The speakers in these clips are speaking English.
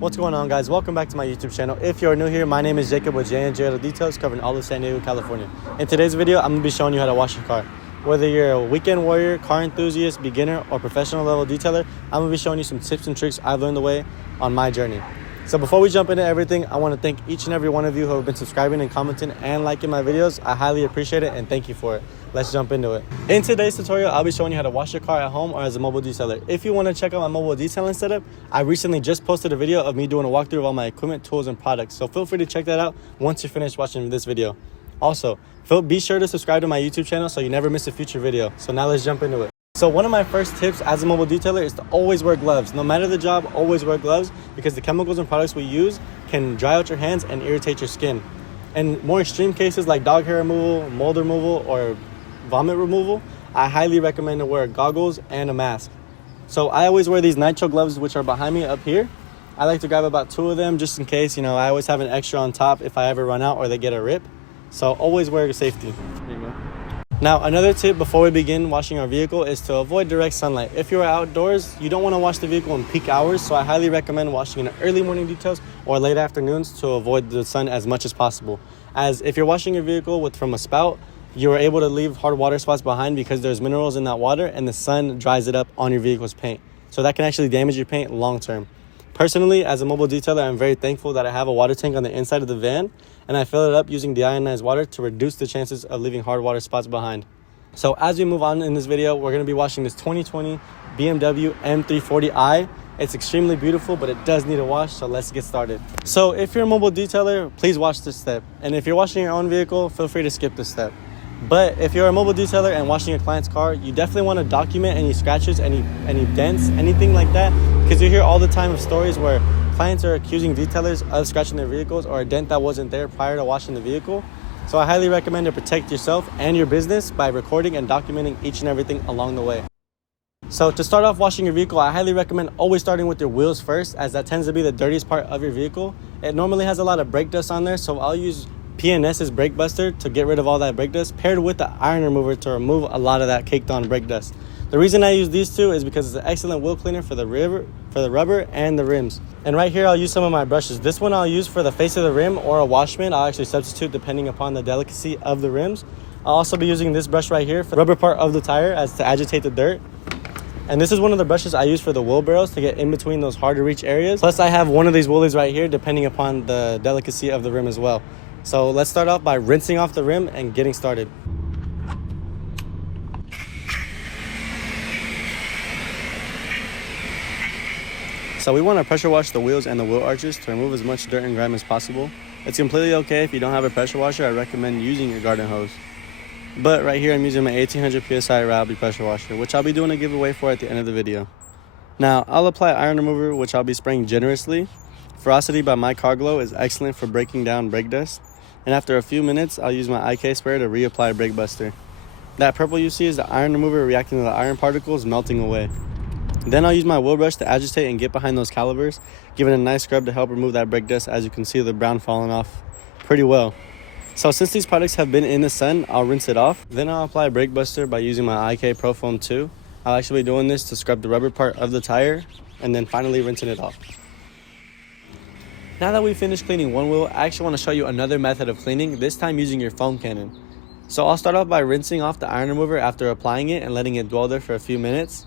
What's going on, guys? Welcome back to my YouTube channel. If you're new here, my name is Jacob with J&J Auto Details, covering all of San Diego, California. In today's video, I'm going to be showing you how to wash your car. Whether you're a weekend warrior, car enthusiast, beginner, or professional level detailer, I'm going to be showing you some tips and tricks I've learned the way on my journey. So before we jump into everything, I want to thank each and every one of you who have been subscribing and commenting and liking my videos. I highly appreciate it and thank you for it. Let's jump into it. In today's tutorial, I'll be showing you how to wash your car at home or as a mobile detailer. If you want to check out my mobile detailing setup, I recently just posted a video of me doing a walkthrough of all my equipment, tools, and products. So feel free to check that out once you're finished watching this video. Also, be sure to subscribe to my YouTube channel so you never miss a future video. So now let's jump into it. So one of my first tips as a mobile detailer is to always wear gloves. No matter the job, always wear gloves because the chemicals and products we use can dry out your hands and irritate your skin. In more extreme cases like dog hair removal, mold removal, or vomit removal, I highly recommend to wear goggles and a mask. So I always wear these nitrile gloves, which are behind me up here. I like to grab about 2 of them just in case, I always have an extra on top if I ever run out or they get a rip. So always wear safety. There you go. Now, another tip before we begin washing our vehicle is to avoid direct sunlight. If you're outdoors, you don't want to wash the vehicle in peak hours, so I highly recommend washing in early morning details or late afternoons to avoid the sun as much as possible. As if you're washing your vehicle from a spout, you are able to leave hard water spots behind because there's minerals in that water and the sun dries it up on your vehicle's paint. So that can actually damage your paint long term. Personally, as a mobile detailer, I'm very thankful that I have a water tank on the inside of the van, and I fill it up using deionized water to reduce the chances of leaving hard water spots behind. So as we move on in this video, we're going to be washing this 2020 BMW M340i. It's extremely beautiful, but it does need a wash, so let's get started. So if you're a mobile detailer, please watch this step. And if you're washing your own vehicle, feel free to skip this step. But if you're a mobile detailer and washing your client's car, you definitely want to document any scratches, any dents, anything like that, because you hear all the time of stories where clients are accusing detailers of scratching their vehicles or a dent that wasn't there prior to washing the vehicle. So I highly recommend to protect yourself and your business by recording and documenting each and everything along the way. So to start off washing your vehicle, I highly recommend always starting with your wheels first, as that tends to be the dirtiest part of your vehicle. It normally has a lot of brake dust on there, so I'll use P&S's brake buster to get rid of all that brake dust, paired with the iron remover to remove a lot of that caked on brake dust. The reason I use these two is because it's an excellent wheel cleaner for the rubber and the rims. And right here, I'll use some of my brushes. This one I'll use for the face of the rim or a washman. I'll actually substitute depending upon the delicacy of the rims. I'll also be using this brush right here for the rubber part of the tire as to agitate the dirt. And this is one of the brushes I use for the wheel barrels to get in between those hard to reach areas. Plus I have one of these woolies right here depending upon the delicacy of the rim as well. So let's start off by rinsing off the rim and getting started. So we want to pressure wash the wheels and the wheel arches to remove as much dirt and grime as possible. It's completely okay if you don't have a pressure washer. I recommend using your garden hose. But right here I'm using my 1800 PSI ryobi pressure washer, which I'll be doing a giveaway for at the end of the video. Now I'll apply iron remover, which I'll be spraying generously. Ferocity by My Car Glow is excellent for breaking down brake dust. And after a few minutes, I'll use my IK sprayer to reapply brake buster. That purple you see is the iron remover reacting to the iron particles melting away. Then I'll use my wheel brush to agitate and get behind those calipers, giving a nice scrub to help remove that brake dust. As you can see, the brown falling off pretty well. So since these products have been in the sun, I'll rinse it off. Then I'll apply brake buster by using my IK Pro Foam 2. I'll actually be doing this to scrub the rubber part of the tire and then finally rinsing it off. Now that we've finished cleaning one wheel, I actually want to show you another method of cleaning, this time using your foam cannon. So I'll start off by rinsing off the iron remover after applying it and letting it dwell there for a few minutes.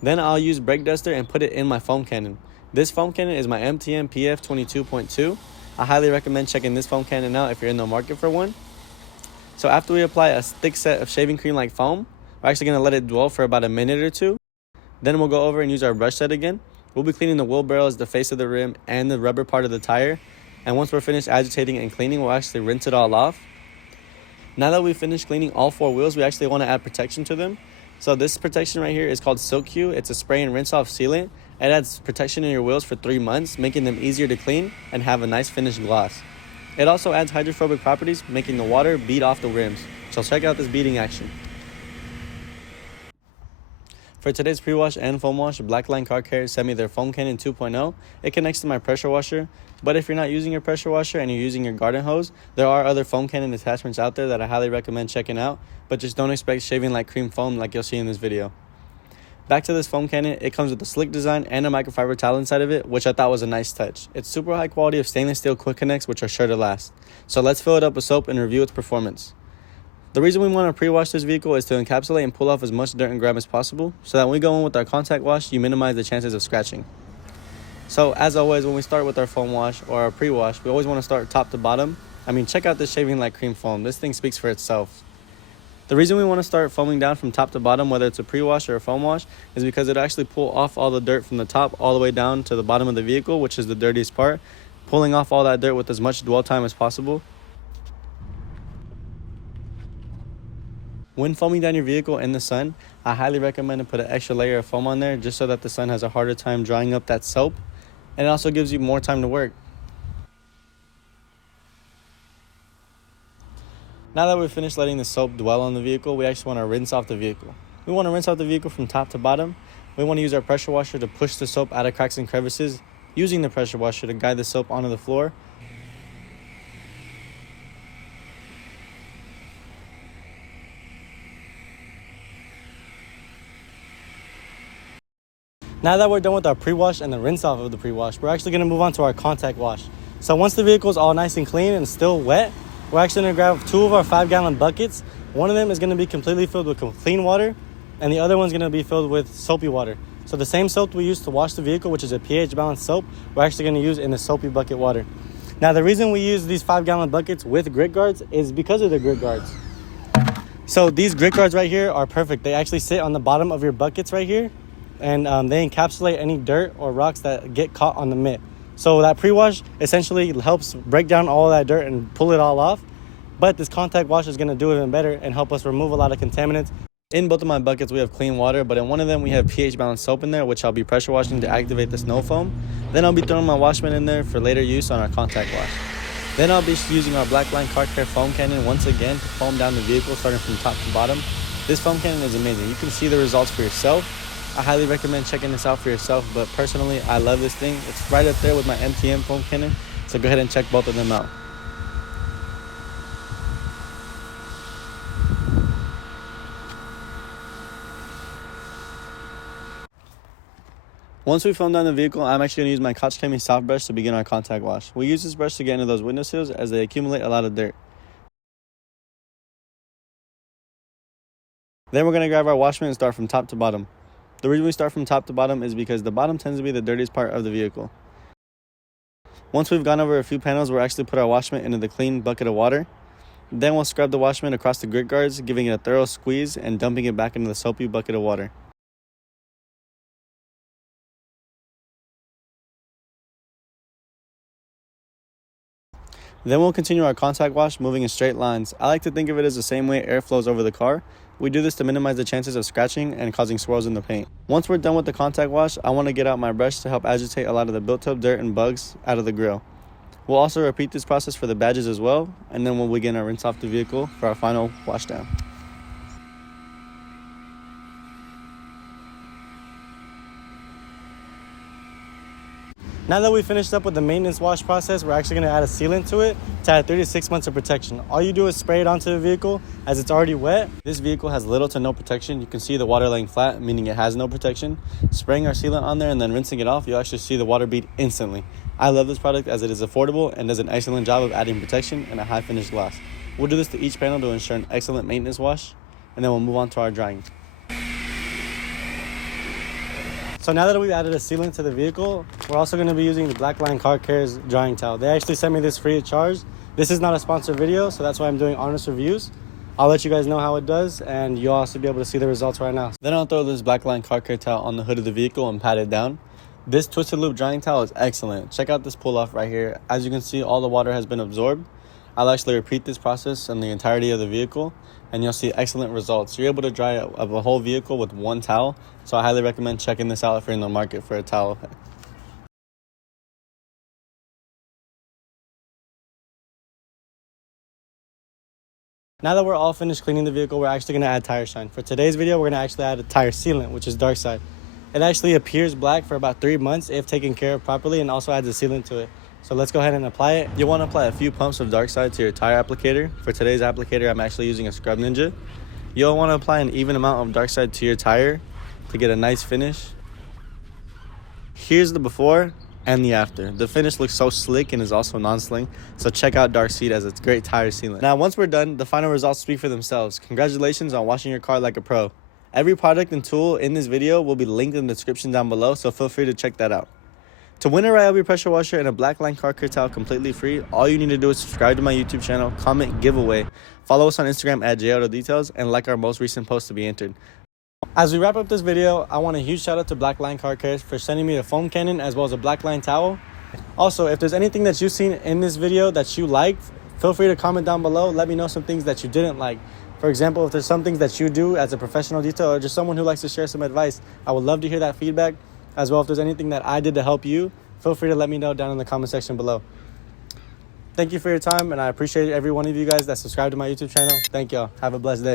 Then I'll use brake duster and put it in my foam cannon. This foam cannon is my MTM PF 22.2. I highly recommend checking this foam cannon out if you're in the market for one. So after we apply a thick set of shaving cream like foam, we're actually going to let it dwell for about a minute or two. Then we'll go over and use our brush set again. We'll be cleaning the wheel barrels, the face of the rim, and the rubber part of the tire. And once we're finished agitating and cleaning, we'll actually rinse it all off. Now that we've finished cleaning all 4 wheels, we actually want to add protection to them. So this protection right here is called Silk Q. It's a spray and rinse off sealant. It adds protection in your wheels for 3 months, making them easier to clean and have a nice finished gloss. It also adds hydrophobic properties, making the water bead off the rims. So check out this beading action. For today's pre-wash and foam wash, Blackline Car Care sent me their Foam Cannon 2.0. It connects to my pressure washer, but if you're not using your pressure washer and you're using your garden hose, there are other foam cannon attachments out there that I highly recommend checking out, but just don't expect shaving like cream foam like you'll see in this video. Back to this foam cannon, it comes with a slick design and a microfiber towel inside of it, which I thought was a nice touch. It's super high quality of stainless steel quick connects, which are sure to last. So let's fill it up with soap and review its performance. The reason we want to pre-wash this vehicle is to encapsulate and pull off as much dirt and grime as possible, so that when we go in with our contact wash, you minimize the chances of scratching. So as always, when we start with our foam wash or our pre-wash, we always want to start top to bottom. Check out this shaving light cream foam. This thing speaks for itself. The reason we want to start foaming down from top to bottom, whether it's a pre-wash or a foam wash, is because it'll actually pull off all the dirt from the top all the way down to the bottom of the vehicle, which is the dirtiest part, pulling off all that dirt with as much dwell time as possible. When foaming down your vehicle in the sun, I highly recommend to put an extra layer of foam on there just so that the sun has a harder time drying up that soap, and it also gives you more time to work. Now that we've finished letting the soap dwell on the vehicle, we actually want to rinse off the vehicle. We want to rinse off the vehicle from top to bottom. We want to use our pressure washer to push the soap out of cracks and crevices, using the pressure washer to guide the soap onto the floor. Now that we're done with our pre-wash and the rinse off of the pre-wash, we're actually going to move on to our contact wash. So once the vehicle is all nice and clean and still wet, we're actually going to grab 2 of our 5-gallon buckets. One of them is going to be completely filled with clean water, and the other one's going to be filled with soapy water. So the same soap we use to wash the vehicle, which is a pH balanced soap, we're actually going to use in the soapy bucket water. Now the reason we use these 5-gallon buckets with grit guards is because of the grit guards. So these grit guards right here are perfect. They actually sit on the bottom of your buckets right here, and they encapsulate any dirt or rocks that get caught on the mitt. So that pre-wash essentially helps break down all that dirt and pull it all off. But this contact wash is going to do it even better and help us remove a lot of contaminants. In both of my buckets, we have clean water, but in one of them, we have pH balanced soap in there, which I'll be pressure washing to activate the snow foam. Then I'll be throwing my washman in there for later use on our contact wash. Then I'll be using our Blackline car care foam cannon once again to foam down the vehicle starting from top to bottom. This foam cannon is amazing. You can see the results for yourself. I highly recommend checking this out for yourself, but personally, I love this thing. It's right up there with my MTM foam cannon, so go ahead and check both of them out. Once we foam down the vehicle, I'm actually going to use my Koch Chemie soft brush to begin our contact wash. We use this brush to get into those windowsills as they accumulate a lot of dirt. Then we're going to grab our washman and start from top to bottom. The reason we start from top to bottom is because the bottom tends to be the dirtiest part of the vehicle. Once we've gone over a few panels, we'll actually put our washman into the clean bucket of water. Then we'll scrub the washman across the grit guards, giving it a thorough squeeze and dumping it back into the soapy bucket of water. Then we'll continue our contact wash, moving in straight lines. I like to think of it as the same way air flows over the car. We do this to minimize the chances of scratching and causing swirls in the paint. Once we're done with the contact wash, I want to get out my brush to help agitate a lot of the built-up dirt and bugs out of the grill. We'll also repeat this process for the badges as well, and then we'll begin our rinse off the vehicle for our final wash down. Now that we finished up with the maintenance wash process, we're actually going to add a sealant to it to add 3 to 6 months of protection. All you do is spray it onto the vehicle as it's already wet. This vehicle has little to no protection. You can see the water laying flat, meaning it has no protection. Spraying our sealant on there and then rinsing it off, you'll actually see the water bead instantly. I love this product as it is affordable and does an excellent job of adding protection and a high finish gloss. We'll do this to each panel to ensure an excellent maintenance wash, and then we'll move on to our drying. So now that we've added a sealant to the vehicle, we're also going to be using the Blackline Car Care's drying towel. They actually sent me this free of charge. This is not a sponsored video, so that's why I'm doing honest reviews. I'll let you guys know how it does, and you'll also be able to see the results right now. Then I'll throw this Blackline Car Care towel on the hood of the vehicle and pat it down. This twisted loop drying towel is excellent. Check out this pull off right here. As you can see, all the water has been absorbed. I'll actually repeat this process on the entirety of the vehicle, and you'll see excellent results. You're able to dry a whole vehicle with one towel, so I highly recommend checking this out if you're in the market for a towel. Now that we're all finished cleaning the vehicle, we're actually going to add tire shine. For today's video, we're going to actually add a tire sealant, which is dark side. It actually appears black for about 3 months if taken care of properly, and also adds a sealant to it. So let's go ahead and apply it. You'll want to apply a few pumps of dark side to your tire applicator. For today's applicator, I'm actually using a Scrub Ninja. You'll want to apply an even amount of dark side to your tire. to get a nice finish. Here's the before and the after. The finish looks so slick and is also non-sling, so check out Dark Seed as it's great tire sealant. Now, once we're done, the final results speak for themselves. Congratulations on washing your car like a pro. Every product and tool in this video will be linked in the description down below, so feel free to check that out. To win a ryobi pressure washer and a Blackline car care towel completely free, all you need to do is subscribe to my YouTube channel, comment giveaway, follow us on Instagram at @JAutoDetails, and like our most recent post to be entered. As we wrap up this video, I want a huge shout out to Blackline Car Care for sending me a foam cannon as well as a Blackline towel. Also, if there's anything that you've seen in this video that you liked, feel free to comment down below. Let me know some things that you didn't like. For example, if there's some things that you do as a professional detailer or just someone who likes to share some advice, I would love to hear that feedback. As well, if there's anything that I did to help you, feel free to let me know down in the comment section below. Thank you for your time, and I appreciate every one of you guys that subscribe to my YouTube channel. Thank y'all. Have a blessed day.